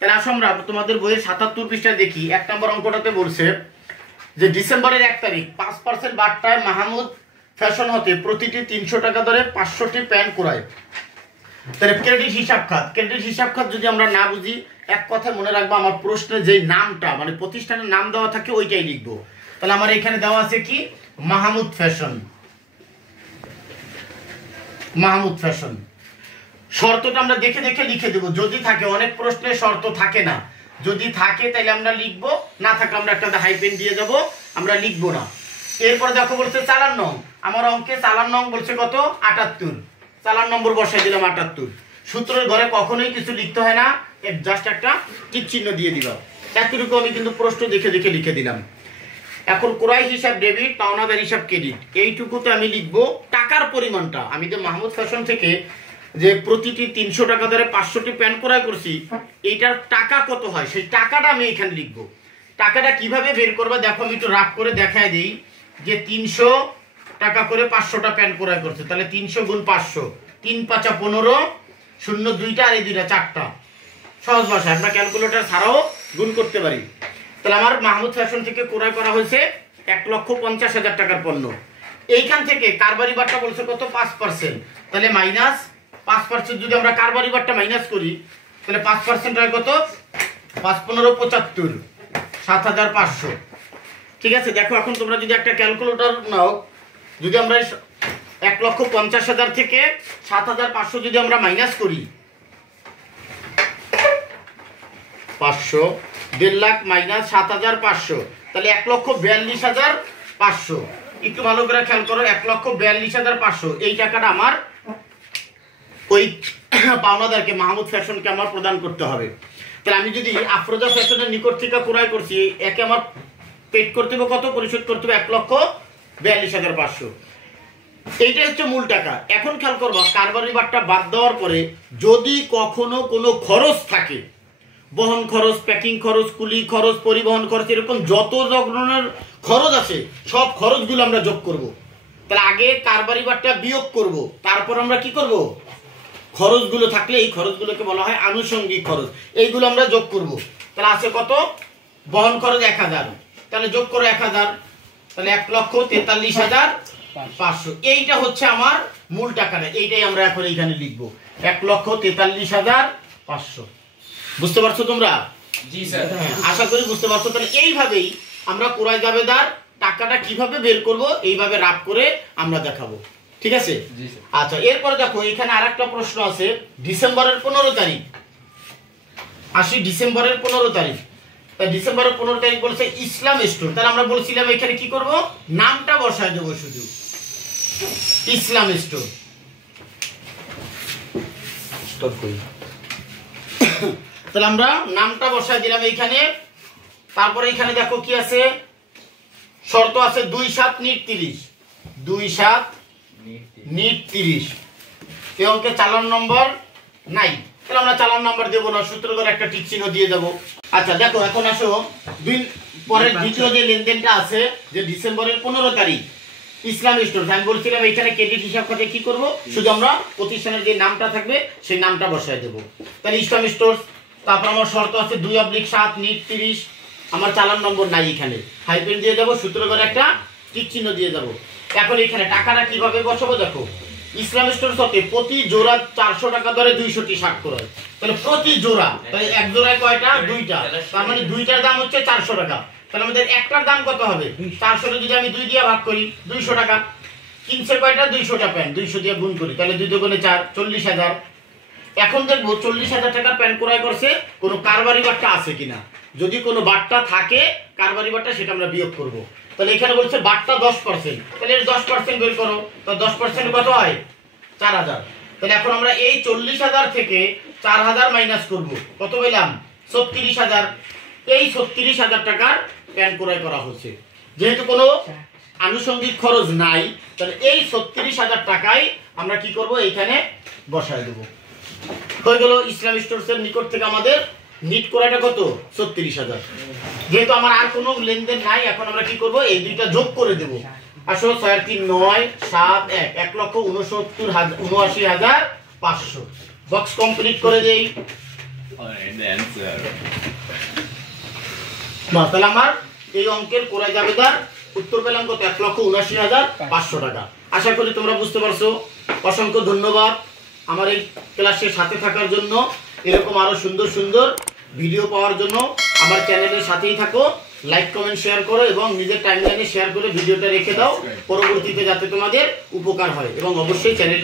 তাহলে আসো আমরা তোমাদের বইয়ের ৭৭ পৃষ্ঠায় দেখি। ১ নম্বর অঙ্কটাতে বলছে যে ডিসেম্বরের ১ তারিখ ৫% বাট্টায় মাহমুদ ফ্যাশন হতে প্রতিটি ৩০০ টাকা দরে ৫০০টি প্যান্ট ক্রয়। তাহলে ক্রেডিট হিসাব খাত, ক্রেডিট হিসাব খাত যদি আমরা না বুঝি, এক কথায় মনে রাখবো আমার প্রশ্নে যে নামটা মানে প্রতিষ্ঠানের নাম দেওয়া থাকে ওইটাই লিখবো। তাহলে আমার এখানে দেওয়া আছে কি মাহমুদ ফ্যাশন, মাহমুদ ফ্যাশন। শর্তটা আমরা দেখে দেখে লিখে দেবো যদি থাকে, অনেক প্রশ্নে শর্ত থাকে না, যদি থাকে তাহলে আমরা লিখবো, না থাকলে আমরা একটা হাইপেন দিয়ে যাব, আমরা লিখবো না। এরপর দেখো বলছে চালান নং, আমার অঙ্কে চালান নং বলছে কত ৭৮, চালান নম্বর বসাই দিলাম ৭৮। সূত্রের ঘরে কখনোই কিছু লিখতে হয় না, জাস্ট একটা টিক চিহ্ন দিয়ে দিলাম। এতটুকু আমি কিন্তু প্রশ্ন দেখে দেখে লিখে দিলাম। এখন ক্রয় হিসাব ডেবিট, পাওনাদার হিসাব ক্রেডিট, এইটুকুতে আমি লিখবো টাকার পরিমাণটা। আমি যে মাহমুদ ফ্যাশন থেকে যে প্রতিটি ৩০০ টাকা ধরে ৫০০টি প্যান্ট ক্রয় করছি, এইটার টাকা কত হয় সেই টাকাটা আমি এখানে লিখবো। টাকাটা কিভাবে বের করবো দেখো, আমি একটু রাফ করে দেখায় দিই যে ৩০০ টাকা করে ৫০০টা প্যান্ট ক্রয় করছে, তাহলে ৩০০ গুণ ৫০০, ৩ ৫ ১৫, ০ ২টা আর এই ২টা ৪টা। সহজ ভাষায় আমরা ক্যালকুলেটর ছাড়াও গুণ করতে পারি। তাহলে আমার মাহমুদ ফ্যাশন থেকে ক্রয় করা হয়েছে ১,৫০,০০০ টাকার পণ্য। এইখান থেকে কারবারি বাট্টা বলছে কত ৫%, তাহলে মাইনাস ৫% যদি আমরা কারবারি বাট্টা মাইনাস করি তাহলে ৫% হয় কত ৫ ১৫ ৭৫, ৭৫০০। ঠিক আছে, দেখো এখন তোমরা যদি একটা ক্যালকুলেটর নাও, যদি আমরা ১,৫০,০০০ থেকে ৭৫০০ যদি আমরা মাইনাস করি, ৫০০, ১.৫ লাখ মাইনাস ৭৫০০, তাহলে ১,৪২,৫০০। একটু ভালো করে খেয়াল করো, ১,৪২,৫০০ এই টাকাটা আমার ওই পাওনাদারকে মাহমুদ ফ্যাশনকে আমার প্রদান করতে হবে। তাহলে আমি যদি আফরোজা ফ্যাশনের নিকট থেকে ক্রয় করছি, একে আমার পেড করতে হবে কত, পরিশোধ করতে হবে ১,৪২,৫০০। এইটা হচ্ছে মূল টাকা। এখন খেয়াল করবো কারবারি বাট্টা বাদ দেওয়ার পরে যদি কখনো কোনো খরচ থাকে, বহন খরচ, প্যাকিং খরচ, কুলি খরচ, পরিবহন খরচ, এরকম যত ধরনের খরচ আছে সব খরচগুলো আমরা যোগ করব। তাহলে আগে কারবারি বাট্টা বিয়োগ করব, তারপর আমরা কি করব খরচগুলো থাকলে এই খরচগুলোকে বলা হয় আনুষঙ্গিক খরচ, এইগুলো আমরা যোগ করব। তাহলে আছে কত বহন খরচ ১,০০০, তাহলে যোগ করো ১,০০০, তাহলে ১,৪৩,৫০০। এইটা হচ্ছে আমার মূল টাকাটা, এইটাই আমরা এখন এইখানে লিখবো ১,৪৩,৫০০। বুঝতে পারছো তোমরা? জি স্যার, আশা করি বুঝতে পারছো। তাহলে এইভাবেই আমরা ক্রয় দাবেদার টাকাটা কিভাবে বের করব এইভাবে রাফ করে আমরা দেখাবো। ঠিক আছে? আচ্ছা, এরপরে দেখো এখানে আরেকটা প্রশ্ন আছে, ডিসেম্বরের ১৫ তারিখ আসি, ডিসেম্বরের ১৫ তারিখ। তা ডিসেম্বরের ১৫ তারিখ বলছে ইসলাম স্টোর। তাহলে আমরা বলছিলাম এখানে কি করব, নামটা বসায় দেবো শুধু ইসলাম স্টোর। তাহলে আমরা নামটা বসায় দিলাম এইখানে। তারপরে এখানে দেখো কি আছে, শর্ত আছে ২/৭/৩০, ২/৭/৩০। এই অঙ্কে চালান নম্বর নাই, তাহলে আমরা চালান নম্বর দেবো না, সূত্র করে একটা টিক চিহ্ন দিয়ে দেবো। আচ্ছা দেখো এখন আসো পরের দ্বিতীয় যে লেনদেনটা আছে যে ডিসেম্বরের ১৫ তারিখ ইসলাম স্টোর। আমি বলছিলাম এইখানে ক্রেডিট হিসাব করে কি করব, শুধু আমরা প্রতিষ্ঠানের যে নামটা থাকবে সেই নামটা বসায় দেবো। তাহলে ইসলাম স্টোর, তারপর আমার শর্ত আছে ২/৭/৩০, আমার চালান নম্বর নাই, এখানে হাইপেন দিয়ে যাবো, সূত্র করে একটা টিক চিহ্ন দিয়ে যাবো। এখন এখানে টাকাটা কিভাবে বসাবো দেখো, ইসলাম স্টোর সাথে প্রতি জোড়া ৪০০ টাকা ধরে ২০০টি শাক ক্রয়। তাহলে প্রতি জোড়া, তাহলে এক জোড়ায় কয়টা, 2টা, তার মানে 2টার দাম হচ্ছে ৪০০ টাকা। তাহলে আমাদের একটার দাম কত হবে, ৪০০ যদি আমি 2 দিয়ে ভাগ করি ২০০ টাকা। কিনছে কয়টা, ২০০টা প্যান্ট, ২০০ দিয়ে গুণ করি, তাহলে ২ × ৪ = ৪০,০০০। এখন দেখবো ৪০,০০০ টাকার প্যান্ট ক্রয় করছে, কোনো কারবারি বাট্টা আছে কিনা। যদি কোনো বাট্টা থাকে কারবারি বাট্টা, সেটা আমরা বিয়োগ করব। তাহলে এখানে বলছে বাট্টা 10%, তাহলে 10% বের করো, তো 10% কত হয় ৪০০০। তাহলে এখন আমরা এই ৪০,০০০ থেকে ৪০০০ মাইনাস করব, কত পেলাম ৩৬,০০০। এই ৩৬,০০০ টাকার প্যান্ট ক্রয় করা হচ্ছে, যেহেতু কোনো আনুষঙ্গিক খরচ নাই, তাহলে এই ৩৬,০০০ টাকায় আমরা কি করব, এইখানে বসায় দেবো। হয়ে গেল ইসলাম স্টোরসের নিকট থেকে আমাদের নিট ক্রয়টা কত ৩৬,০০০। যেহেতু আমার আর কোনো লেনদেন নাই, এখন আমরা কি করব, এই দুইটা যোগ করে দেব। আসলে ৬ × ৩ = ৯, ৭ × ১ = ১,৬৯,৫০০। বক্স কমপ্লিট করে দেই। বাস, তাহলে আমার এই অঙ্কের কোরাই জাবেদার উত্তর পেলাম কত? 1,79,500 টাকা। আশা করি তোমরা বুঝতে পারছো। অসংখ্য ধন্যবাদ আমার এই ক্লাসের সাথে থাকার জন্য। এরকম আরো সুন্দর সুন্দর ভিডিও পাওয়ার জন্য আমার চ্যানেলের সাথেই থাকো। লাইক কমেন্ট শেয়ার করো এবং নিজের টাইমলাইনে শেয়ার করে ভিডিওটা রেখে দাও, পরবর্তীতে যাতে তোমাদের উপকার হয়। এবং অবশ্যই চ্যানেল